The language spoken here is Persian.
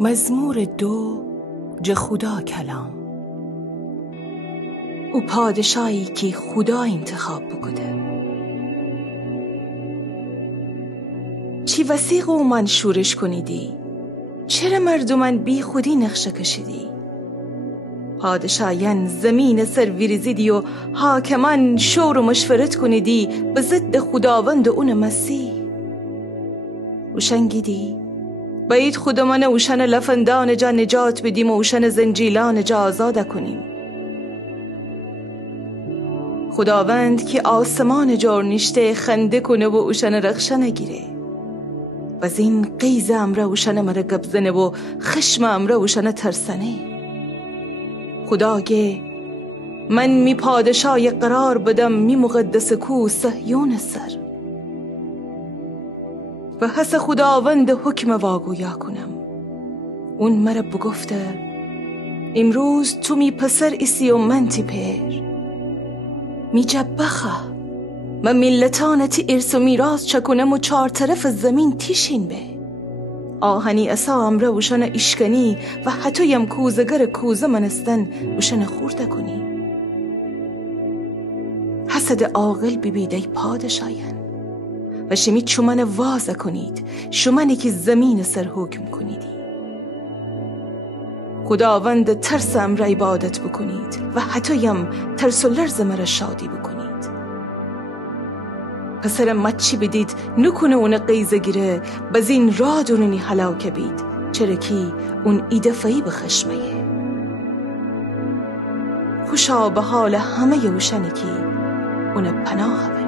مزمور 2 ج خدا کلام. او پادشاهی که خدا انتخاب بکده. چی وثیق او من شورش کنیدی؟ چرا مردمان بی خودی نقشه کشیدی؟ پادشاهیان زمین سر ویریزیدی و حاکمان شور و مشورت کنیدی به ضد خداوند اون مسیح. و شنگیدی باید خودمان اوشن لفندان جا نجات بدیم و اوشن زنجیلان جا آزاده کنیم. خداوند که آسمان جار نشته خنده کنه و اوشن رخشه نگیره و زین قیز امره اوشن مره گبزنه و خشم امره اوشن ترسنه. خداگه من می پادشای قرار بدم می مقدس کو صهیون سر و حس خداوند حکم واگویا کنم. اون مرا بگفته امروز تو می پسر ایسی و من تی پیر می جبخه و ملتانتی ارث و میراث چکنم و چار طرف زمین تیشین به آهنی اصا امره وشن اشکنی و حتی یم کوزگر کوزه منستن وشن خورده کنی. حسد عاقل ببیده پادشاین و شمی چومن وازه کنید شمانی که زمین سر حکم کنیدی. خداوند ترس امره عبادت بکنید و حتی یم ترس و لرز مرا شادی بکنید. پسر مچی بدید نکنه اون قیزه گیره بزین را دونونی حلاکه بید چرا که اون ایدفعی به خشمه. خوشا به حال همه اوشنی که اون پناه بریدی.